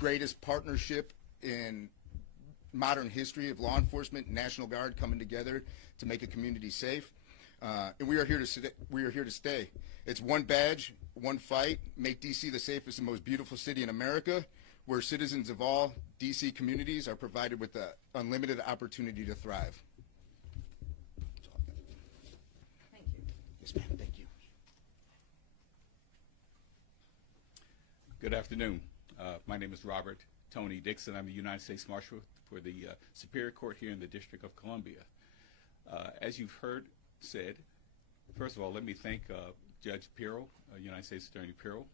greatest partnership in modern history of law enforcement and National Guard coming together to make a community safe. And we are here to stay. It's one badge, one fight, make D.C. the safest and most beautiful city in America, where citizens of all D.C. communities are provided with the unlimited opportunity to thrive. Thank you. Yes, ma'am. Thank you. Good afternoon. My name is Robert Tony Dixon. I'm the United States Marshal for the Superior Court here in the District of Columbia. As you've heard said, first of all, let me thank Judge Pirro, United States Attorney Pirro.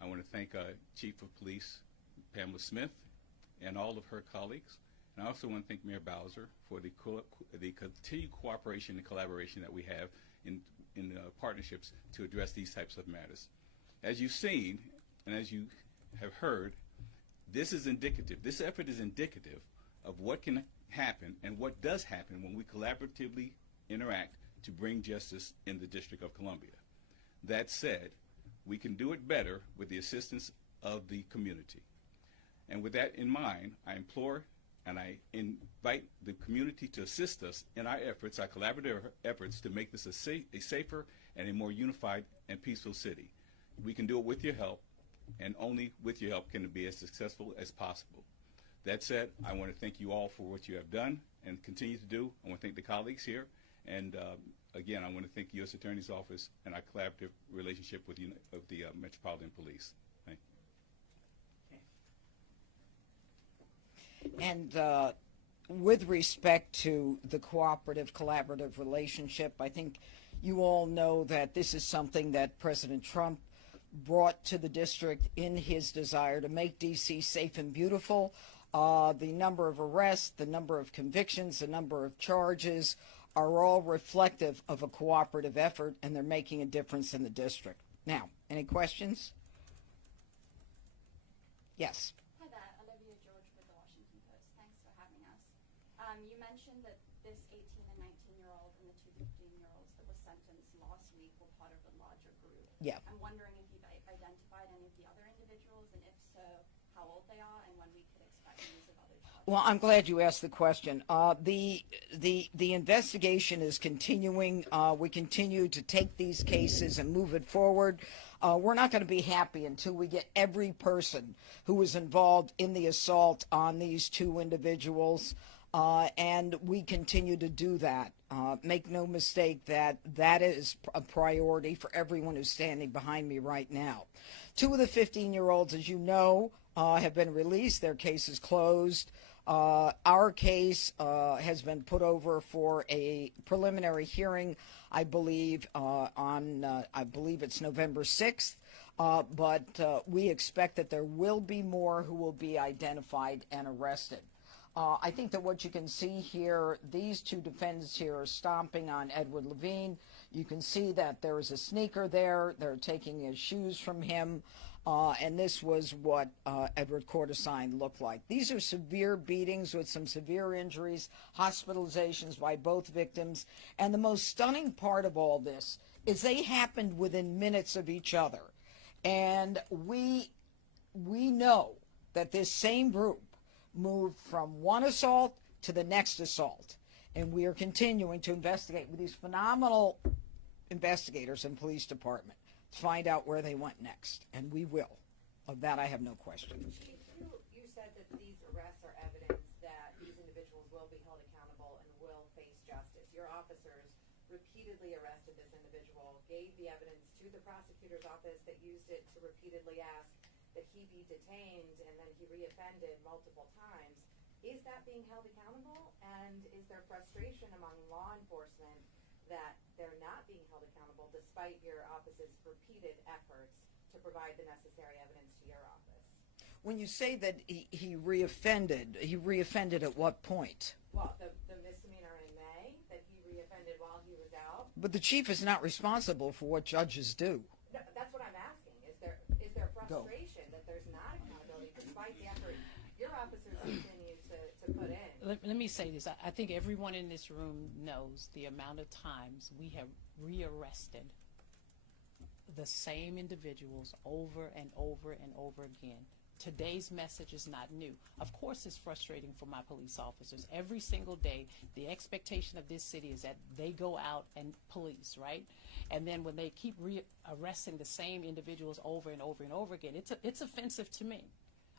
I want to thank Chief of Police Pamela Smith and all of her colleagues. And I also want to thank Mayor Bowser for the continued cooperation and collaboration that we have in partnerships to address these types of matters. As you've seen, and as you have heard, this effort is indicative of what can happen and what does happen when we collaboratively interact to bring justice in the District of Columbia. That said, we can do it better with the assistance of the community. And with that in mind, I implore and I invite the community to assist us in our efforts, our collaborative efforts, to make this a safer and a more unified and peaceful city. We can do it with your help, and only with your help can it be as successful as possible. That said, I want to thank you all for what you have done and continue to do. I want to thank the colleagues here, and again, I want to thank the U.S. Attorney's Office and our collaborative relationship with the Metropolitan Police. Thank you. And with respect to the cooperative, collaborative relationship, I think you all know that this is something that President Trump brought to the district in his desire to make D.C. safe and beautiful. The number of arrests, the number of convictions, the number of charges are all reflective of a cooperative effort, and they're making a difference in the district. Now, any questions? Yes. Hi there, Olivia George with the Washington Post. Thanks for having us. You mentioned that this 18 and 19-year-old and the two 15-year-olds that were sentenced last week were part of a larger group. Yeah. I'm wondering if you've identified any of the other individuals, and if so, how old they are, and when we could expect news of other charges. Well, I'm glad you asked the question. The investigation is continuing. We continue to take these cases and move it forward. We're not going to be happy until we get every person who was involved in the assault on these two individuals, and we continue to do that. Make no mistake that is a priority for everyone who's standing behind me right now. Two of the 15-year-olds, as you know, have been released. Their case is closed. Our case has been put over for a preliminary hearing, I believe, I believe it's November 6th. But we expect that there will be more who will be identified and arrested. I think that what you can see here, these two defendants here are stomping on Edward Levine. You can see that there is a sneaker there. They're taking his shoes from him. And this was what Edward Courtesign looked like. These are severe beatings with some severe injuries, hospitalizations by both victims. And the most stunning part of all this is they happened within minutes of each other. And we know that this same group moved from one assault to the next assault. And we are continuing to investigate with these phenomenal investigators in police department to find out where they went next. And we will. Of that, I have no question. Chief, you said that these arrests are evidence that these individuals will be held accountable and will face justice. Your officers repeatedly arrested this individual, gave the evidence to the prosecutor's office that used it to repeatedly ask that he be detained, and then he reoffended multiple times. Is that being held accountable? And is there frustration among law enforcement that they're not being held accountable despite your office's repeated efforts to provide the necessary evidence to your office? When you say that he reoffended at what point? Well, the misdemeanor in May, that he reoffended while he was out. But the chief is not responsible for what judges do. No, that's what I'm asking. Is there frustration that there's not accountability despite the effort your officers continue to put in? Let me say this. I think everyone in this room knows the amount of times we have rearrested the same individuals over and over and over again today's message is not new. Of course, it's frustrating for my police officers. Every single day, the expectation of this city is that they go out and police, right? And then when they keep arresting the same individuals over and over and over again, it's offensive to me.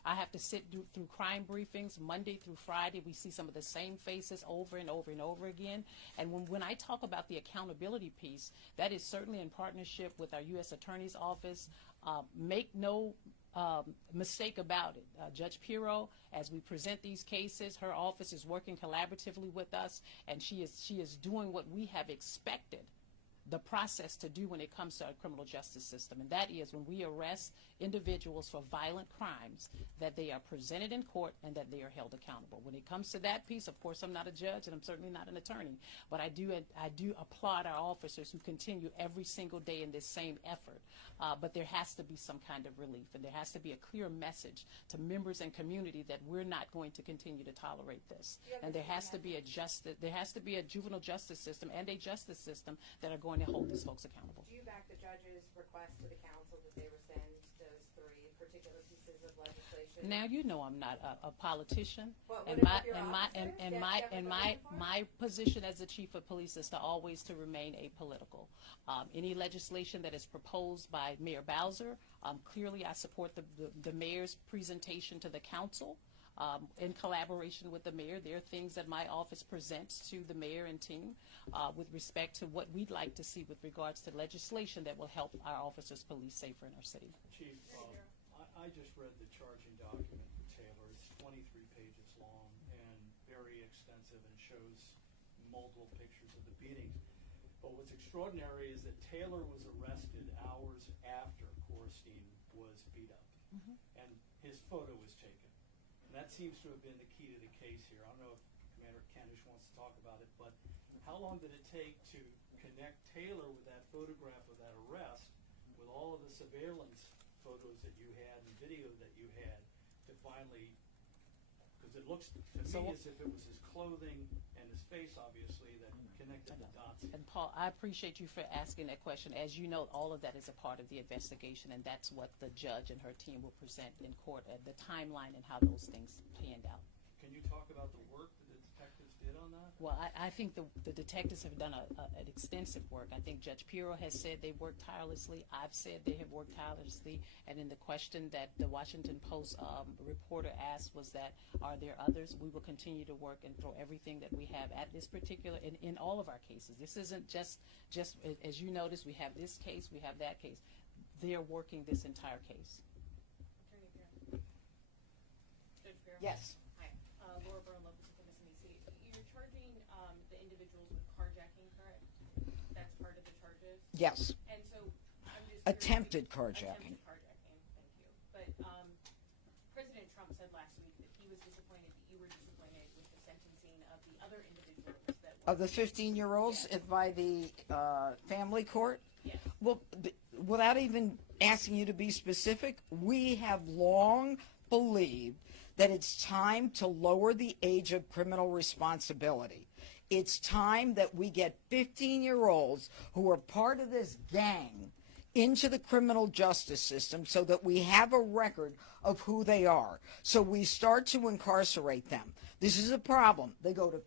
I have to sit through crime briefings Monday through Friday. We see some of the same faces over and over and over again. And when I talk about the accountability piece, that is certainly in partnership with our U.S. Attorney's Office. Make no mistake about it. Judge Pirro, as we present these cases, her office is working collaboratively with us, and she is doing what we have expected the process to do when it comes to our criminal justice system, and that is when we arrest individuals for violent crimes, that they are presented in court and that they are held accountable. When it comes to that piece, of course, I'm not a judge and I'm certainly not an attorney, but I do applaud our officers who continue every single day in this same effort. But there has to be some kind of relief, and there has to be a clear message to members and community that we're not going to continue to tolerate this. And there has to be a juvenile justice system and a justice system that are going to hold these folks accountable. Do you back the judge's request to the council that they rescind those three particular pieces of legislation? Now you know I'm not a politician, Well, and my position as the chief of police is to always to remain apolitical. Any legislation that is proposed by Mayor Bowser, clearly I support the mayor's presentation to the council. In collaboration with the mayor, there are things that my office presents to the mayor and team with respect to what we'd like to see with regards to legislation that will help our officers police safer in our city. Chief, I just read the charging document for Taylor. It's 23 pages long and very extensive and shows multiple pictures of the beatings. But what's extraordinary is that Taylor was arrested hours after Korstein was beat up, and his photo was taken. And that seems to have been the key to the case here. I don't know if Commander Kendish wants to talk about it, but how long did it take to connect Taylor with that photograph of that arrest, with all of the surveillance photos that you had and video that you had, to finally, because it looks to me as if it was his clothing and his face, obviously, that connected the dots. And Paul, I appreciate you for asking that question. As you know, all of that is a part of the investigation, and that's what the judge and her team will present in court, the timeline and how those things panned out. Can you talk about the work that the detectives did on that? Well, I think the detectives have done an extensive work. I think Judge Pirro has said they worked tirelessly. I've said they have worked tirelessly. And in the question that the Washington Post reporter asked was that, are there others? We will continue to work and throw everything that we have at this particular, in all of our cases. This isn't just as you notice, we have this case, we have that case. They are working this entire case. Attorney Pirro. Judge Pirro. Yes. Hi. Laura Byrne, Lopez with Kissimmee City. You're charging the individuals with carjacking, correct? That's part of the charges? Yes. And so I'm just Attempted curious- carjacking. Attempted carjacking, thank you. But President Trump said last week that he was disappointed, that you were disappointed with the sentencing of the other individuals that were... Of the 15-year-olds by the family court? Yes. Well, without even asking you to be specific, we have long believed that it's time to lower the age of criminal responsibility. It's time that we get 15-year-olds who are part of this gang into the criminal justice system so that we have a record of who they are. So we start to incarcerate them. This is a problem. They go to